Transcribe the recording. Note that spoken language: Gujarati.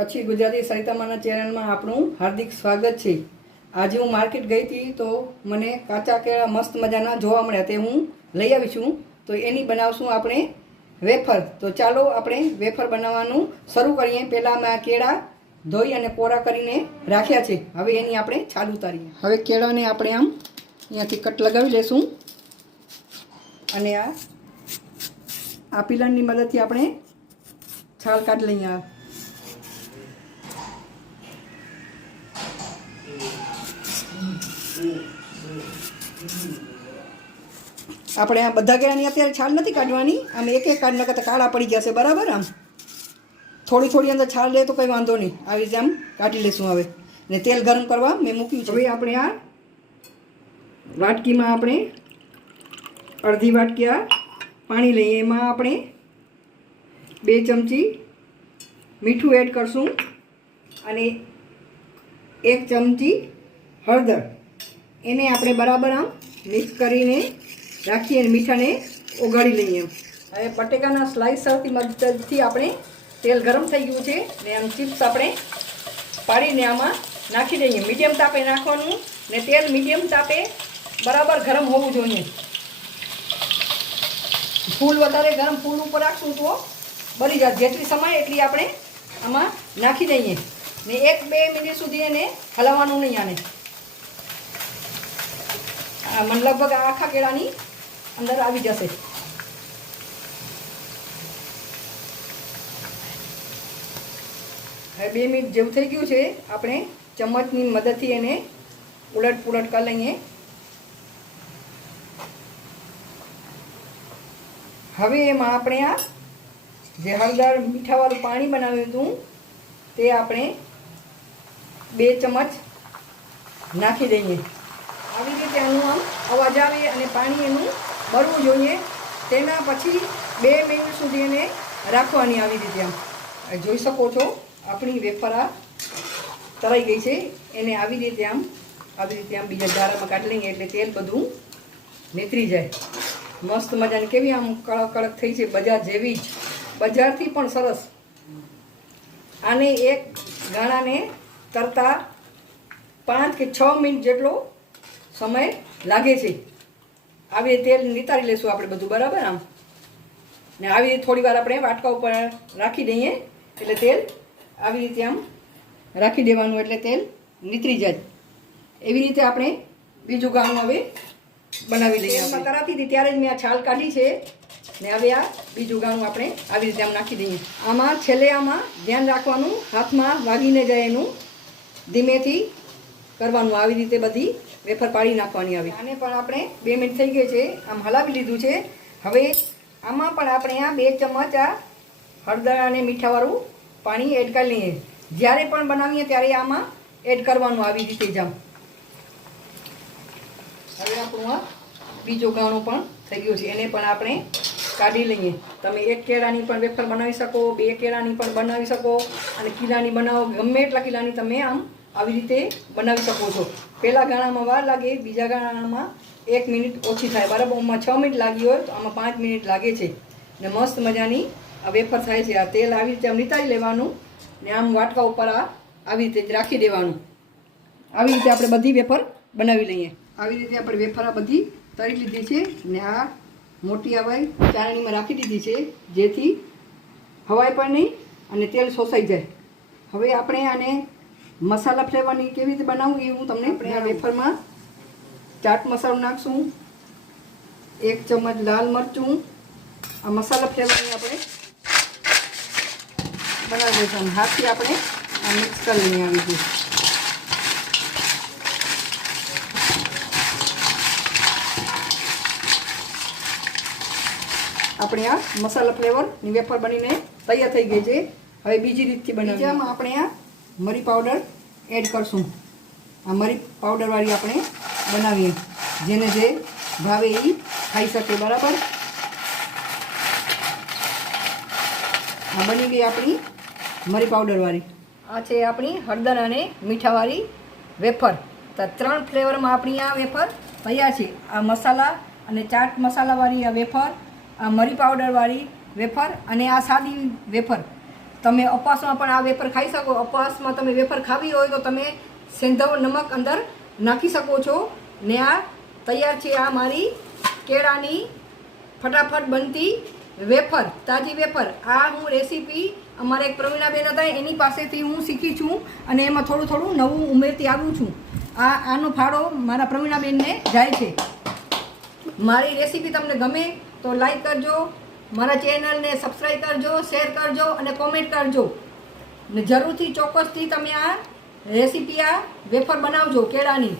કચ્છી ગુજરાતી સરિતામાના ચેનલમાં આપણું હાર્દિક સ્વાગત છે। આજે હું માર્કેટ ગઈ હતી તો મને કાચા કેળા મસ્ત મજાના જોવા મળ્યા, તે હું લઈ આવી છું। તો એની બનાવશું આપણે વેફર। તો ચાલો આપણે વેફર બનાવવાનું શરૂ કરીએ। પહેલાં મેં કેળા ધોઈ અને કોરા કરીને રાખ્યા છે। હવે એની આપણે છાલ ઉતારીએ। હવે કેળાને આપણે આમ અહીંયાથી કટ લગાવી લેશું અને આ પિલરની મદદથી આપણે છાલ કાઢી લઈએ। આપણે આ બધા કેળાની અત્યારે છાલ નથી કાઢવાની, આમ એક એક કાઢ નકર કાળા પડી જશે, બરાબર। આમ થોડી થોડી અંદર છાલ લે તો કંઈ વાંધો નહીં, આવી રીતે આમ કાઢી લઈશું। હવે ને તેલ ગરમ કરવા મેં મૂક્યું છે। હવે આપણે આ વાટકીમાં આપણે અડધી વાટકી આ પાણી લઈએ, એમાં આપણે 2 ચમચી મીઠું એડ કરશું અને 1 ચમચી હળદર, એને આપણે બરાબર આમ મિક્સ કરીને રાખીએ અને મીઠાને ઓગાળી લઈએ। હવે બટેકાના સ્લાઇસરની મદદથી આપણે તેલ ગરમ થઈ ગયું છે ને આમ ચિપ્સ આપણે પાડીને આમાં નાખી દઈએ। મીડિયમ તાપે નાખવાનું ને તેલ મીડિયમ તાપે બરાબર ગરમ હોવું જોઈએ। ફૂલ વધારે ગરમ ફૂલ ઉપર રાખશું તો બળી જાય, જેટલી સમય એટલી આપણે આમાં નાખી દઈએ ને 1-2 મિનિટ સુધી એને હલાવવાનું નહીં। આને મને લગભગ આખા કેળાની અંદર આવી જશે। હવે 2 મિનિટ જેવું થઈ ગયું છે, આપણે ચમચની મદદથી એને ઉલટ પુલટ કરી લઈએ। હવે એમાં આપણે આ જે હળદર મીઠાવાળું પાણી બનાવ્યું હતું તે આપણે 2 ચમચ નાખી દઈએ। આવી રીતે આનું આમ અવાજ આવે અને પાણી એનું બળવું જોઈએ। તેના પછી 2 મિનિટ સુધી એને રાખવાની। આવી રીતે આમ જોઈ શકો છો આપણી વેફર આ તરાઈ ગઈ છે। એને આવી રીતે આમ બીજા જારામાં કાઢી લઈએ એટલે તેલ બધું નીતરી જાય। મસ્ત મજાની કેવી આમ કડક કડક થઈ છે, બજાર જેવી જ, બજારથી પણ સરસ। આને એક ગાળાને તરતા 5 કે 6 મિનિટ જેટલો સમય લાગે છે। આવી તેલ નિતારી લઈશું આપણે બધું, બરાબર। આમ ને આવી થોડી વાર આપણે વાટકા ઉપર રાખી દઈએ એટલે તેલ આવી રીતે આમ રાખી દેવાનું એટલે તેલ નીતરી જાય। એવી રીતે આપણે બીજું ગાણું હવે બનાવી લઈએ। એમાં તરાતી હતી ત્યારે જ મેં આ છાલ કાઢી છે ને હવે આ બીજું ગાણું આપણે આવી રીતે આમ નાખી દઈએ। આમાં છેલ્લે આમાં ધ્યાન રાખવાનું, હાથમાં વાગીને જાય એનું ધીમેથી કરવાનું। આવી રીતે બધી વેફર પાડી નાખવાની। આવી આને પણ આપણે 2 મિનિટ થઈ ગઈ છે, આમ હલાવી લીધું છે। હવે આમાં પણ આપણે આ 2 ચમચ આ હળદર અને મીઠાવાળું પાણી એડ કરી લઈએ। જ્યારે પણ બનાવીએ ત્યારે આમાં એડ કરવાનું આવી રીતે જ આમ। હવે આપણું આ બીજો ગાણું પણ થઈ ગયું છે, એને પણ આપણે કાઢી લઈએ। તમે 1 કેળાની પણ વેફર બનાવી શકો, 2 કેળાની પણ બનાવી શકો અને કિલાની બનાવો, ગમે એટલા કિલાની તમે આમ આવી રીતે બનાવી શકો છો। પહેલાં ગાણામાં વાર લાગે, બીજા ગાણામાં 1 મિનિટ ઓછી થાય, બરાબર। આમાં 6 મિનિટ લાગી હોય તો આમાં 5 મિનિટ લાગે છે ને મસ્ત મજાની આ વેફર થાય છે। આ તેલ આવી રીતે આમ નિતારી લેવાનું ને આમ વાટકા ઉપર આવી રીતે જ રાખી દેવાનું। આવી રીતે આપણે બધી વેફર બનાવી લઈએ। આવી રીતે આપણે વેફર આ બધી તળી લીધી છે ને આ મોટી હવાઈ ચાળણીમાં રાખી દીધી છે, જેથી હવાઈ પણ નહીં અને તેલ શોષાઈ જાય। હવે આપણે આને મસાલા ફ્લેવરની કેવી રીતે બનાવવું એ હું તમને આપણે આ વેફરમાં ચાટ મસાલો નાખશું, 1 ચમચ લાલ મરચું, આ મસાલા ફ્લેવરની આપણે બનાવી દઈશું। હાથથી આપણે આ મિક્સ કરી લઈએ આવી રીતે। આપણે આ મસાલા ફ્લેવરની વેફર બનીને તૈયાર થઈ ગઈ છે। હવે બીજી રીતથી બનાવીએ। આમાં આપણે આ મરી પાવડર એડ કરશું। આ મરી પાવડરવાળી આપણે બનાવીએ, જેને જે ભાવે એ ખાઈ શકે, બરાબર। આ બની ગઈ આપણી મરી પાવડરવાળી। આ છે આપણી હળદર અને મીઠાવાળી વેફર। તો 3 ફ્લેવરમાં આપણી આ વેફર તૈયાર છે। આ મસાલા અને ચાટ મસાલાવાળી આ વેફર, આ મરી પાવડરવાળી વેફર અને આ સાદી વેફર તમે ઉપવાસમાં પણ આ વેફર ખાઈ શકો. ઉપવાસમાં તમે વેફર ખાવી હોય તો તમે સેંધવ નમક અંદર નાખી શકો છો. ને આ તૈયાર છે આ મારી કેળાની ફટાફટ બનતી વેફર, તાજી વેફર. આ હું રેસીપી અમારે એક પ્રવીણાબેન હતા એની પાસેથી હું શીખી છું અને એમાં થોડું થોડું નવું ઉમેરતી આવું છું. આનો ફાળો મારા પ્રવીણાબેનને જાય છે. મારી રેસીપી તમને ગમે તો લાઈક કરજો, મારા ચેનલને સબસ્ક્રાઈબ કરજો, શેર કરજો અને કોમેન્ટ કરજો. ને જરૂરથી ચોક્કસથી તમે આ રેસીપી આ વેફર બનાવજો કેળાની.